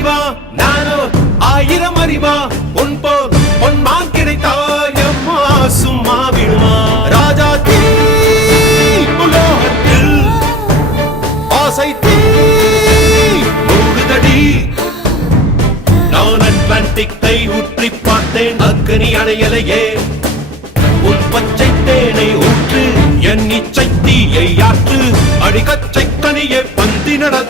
அறிவா நானோ 1000 அறிவா உன் போல் பொன்மான் கிடைத்தாயம்மா சும்மா விடுமா ராஜா தீ உலோகத்தில் ஆசை தீ மூடுதடி நான் அட்லாண்டிக்கை ஊற்றி பார்த்தேன் அக்கனி அணையலையே உன் பச்சை தேனை ஊற்று என் இச்சை தீயை ஆற்று அடிக்கச்சை கனியே பந்தி நட